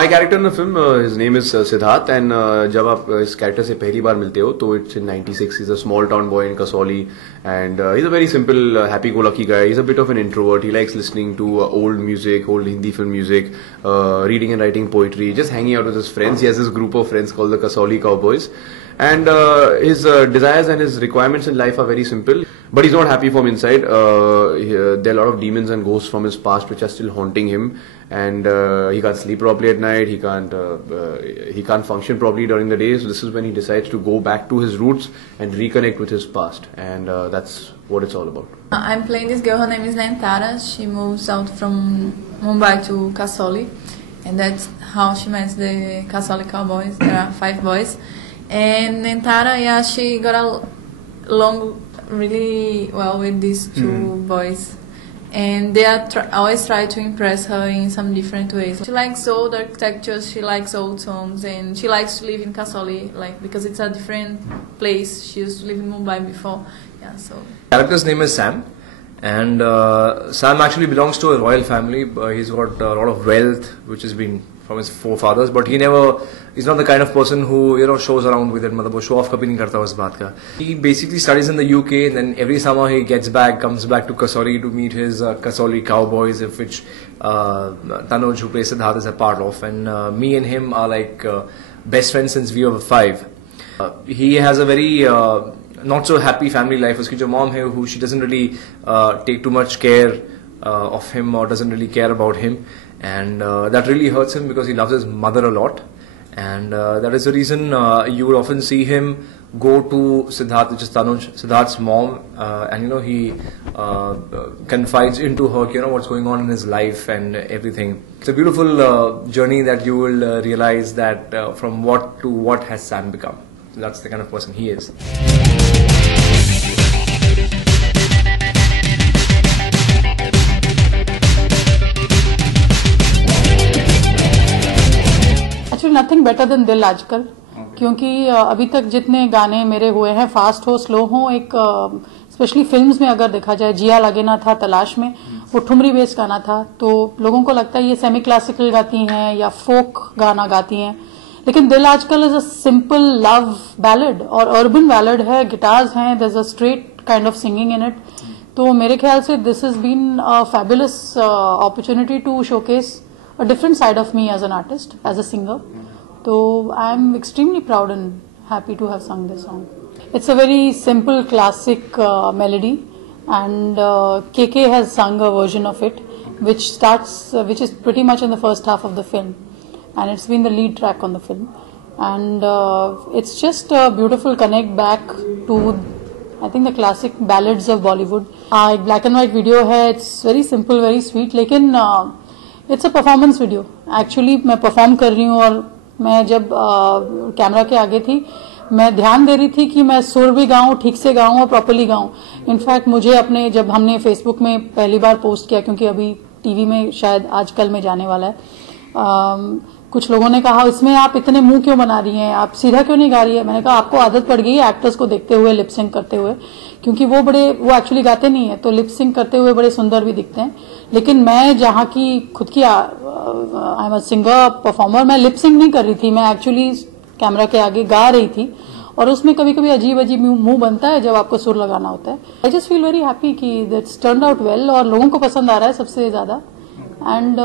my character in the film, his name is Siddharth, and जब आप इस character से पहली बार मिलते हो, तो it's in '96. He's a small town boy in Kasauli, and he's a very simple, happy-go-lucky guy. He's a bit of an introvert. He likes listening to old music, old Hindi film music, reading and writing poetry, just hanging out with his friends. He has this group of friends called the Kasauli Cowboys. And his desires and his requirements in life are very simple, but he's not happy from inside. There are a lot of demons and ghosts from his past which are still haunting him, and he can't sleep properly at night. He can't function properly during the day. So this is when he decides to go back to his roots and reconnect with his past, and that's what it's all about. I'm playing this girl. Her name is Nayantara. She moves out from Mumbai to Kasauli, and that's how she met the Kasauli Cowboys. There are 5 boys. And Nayantara, yeah, she got along really well with these 2 boys, and they are always try to impress her in some different ways. She likes old architecture, she likes old songs, and she likes to live in Kasauli, like because it's a different place. She used to live in Mumbai before, yeah. So character's name is Sam, and Sam actually belongs to a royal family. He's got a lot of wealth, which has been from his forefathers, but he's not the kind of person who shows around with it. मतलब वो show off कभी नहीं करता उस बात का. He basically studies in the UK, and then every summer he comes back to Kasauli to meet his Kasauli Cowboys, of which Tanuj, who plays Siddharth, is a part of, and me and him are like best friends since we were 5. He has a very not so happy family life. उसकी जो mom है, who she doesn't really take too much care of him, or doesn't really care about him, and that really hurts him because he loves his mother a lot, and that is the reason you will often see him go to Siddharth, which is Siddharth's mom, and he confides into her, what's going on in his life and everything. It's a beautiful journey that you will realize that from what to what has Sam become. That's the kind of person he is. Nothing better than दिल आजकल, क्योंकि अभी तक जितने गाने मेरे हुए हैं, फास्ट हो स्लो हो, एक स्पेशली फिल्म्स में अगर देखा जाए, जिया लगेना था तलाश में, वो ठुमरी बेस्ड गाना था, तो लोगों को लगता है ये सेमी क्लासिकल गाती हैं या फोक गाना गाती हैं, लेकिन Dil Aajkal is a simple love ballad और अर्बन बैलेड है. गिटार्स हैं, there is a straight kind of singing in it. तो मेरे ख्याल से this has been a fabulous opportunity to showcase a different side of me as an artist, as a singer. So I'm extremely proud and happy to have sung this song. It's a very simple classic melody, and KK has sung a version of it, which is pretty much in the first half of the film, and it's been the lead track on the film, and it's just a beautiful connect back to, I think, the classic ballads of Bollywood. एक black and white video है, it's very simple, very sweet, लेकिन it's a performance video. Actually मैं perform कर रही हूँ, और मैं जब कैमरा के आगे थी, मैं ध्यान दे रही थी कि मैं सुर भी गाऊं, ठीक से गाऊं और प्रॉपर्ली गाऊं. इनफैक्ट मुझे अपने, जब हमने फेसबुक में पहली बार पोस्ट किया, क्योंकि अभी टीवी में शायद आजकल में जाने वाला है, कुछ लोगों ने कहा इसमें आप इतने मुंह क्यों बना रही हैं, आप सीधा क्यों नहीं गा रही है. मैंने कहा आपको आदत पड़ गई है एक्टर्स को देखते हुए लिप सिंक करते हुए, क्योंकि वो एक्चुअली गाते नहीं है, तो लिप सिंक करते हुए बड़े सुंदर भी दिखते हैं. लेकिन मैं जहाँ की खुद की I am a singer performer, मैं लिप सिंक नहीं कर रही थी, मैं एक्चुअली कैमरा के आगे गा रही थी, और उसमें कभी कभी अजीब अजीब मुंह बनता है जब आपको सुर लगाना होता है. I just feel very happy कि दैट्स टर्न्ड आउट वेल, और लोगों को पसंद आ रहा है सबसे ज्यादा. And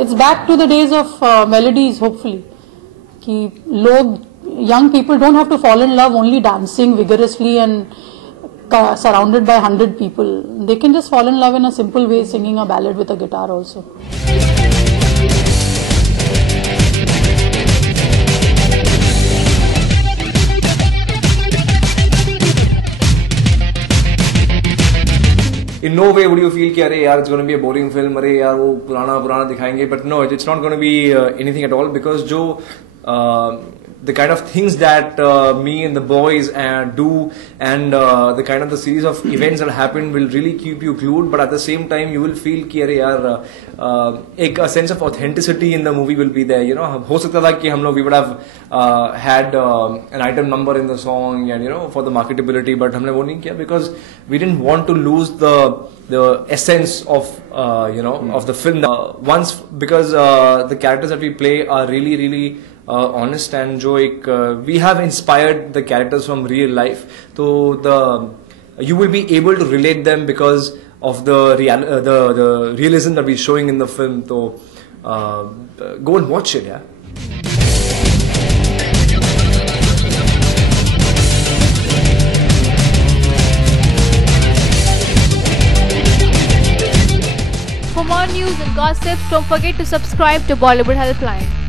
it's back to the days of melodies, hopefully, कि लोग, young people don't have to fall in love only dancing vigorously and surrounded by 100 people. They can just fall in love in a simple way, singing a ballad with a guitar also. In no way would you feel कि अरे यार it's going to be a boring film, अरे यार वो पुराना दिखाएंगे, but no, it's not going to be anything at all, because जो the kind of things that me and the boys do, and the kind of the series of events that happen will really keep you glued. But at the same time, you will feel कि अरे यार a sense of authenticity in the movie will be there. You know, हो सकता था कि हम लोग we would have had an item number in the song and for the marketability, but हमने वो नहीं किया because we didn't want to lose the essence of of the film. Once because the characters that we play are really honest, and जो एक we have inspired the characters from real life, so you will be able to relate them because of the realism that we're showing in the film. So go and watch it, yeah. For more news and gossips, don't forget to subscribe to Bollywood Helpline.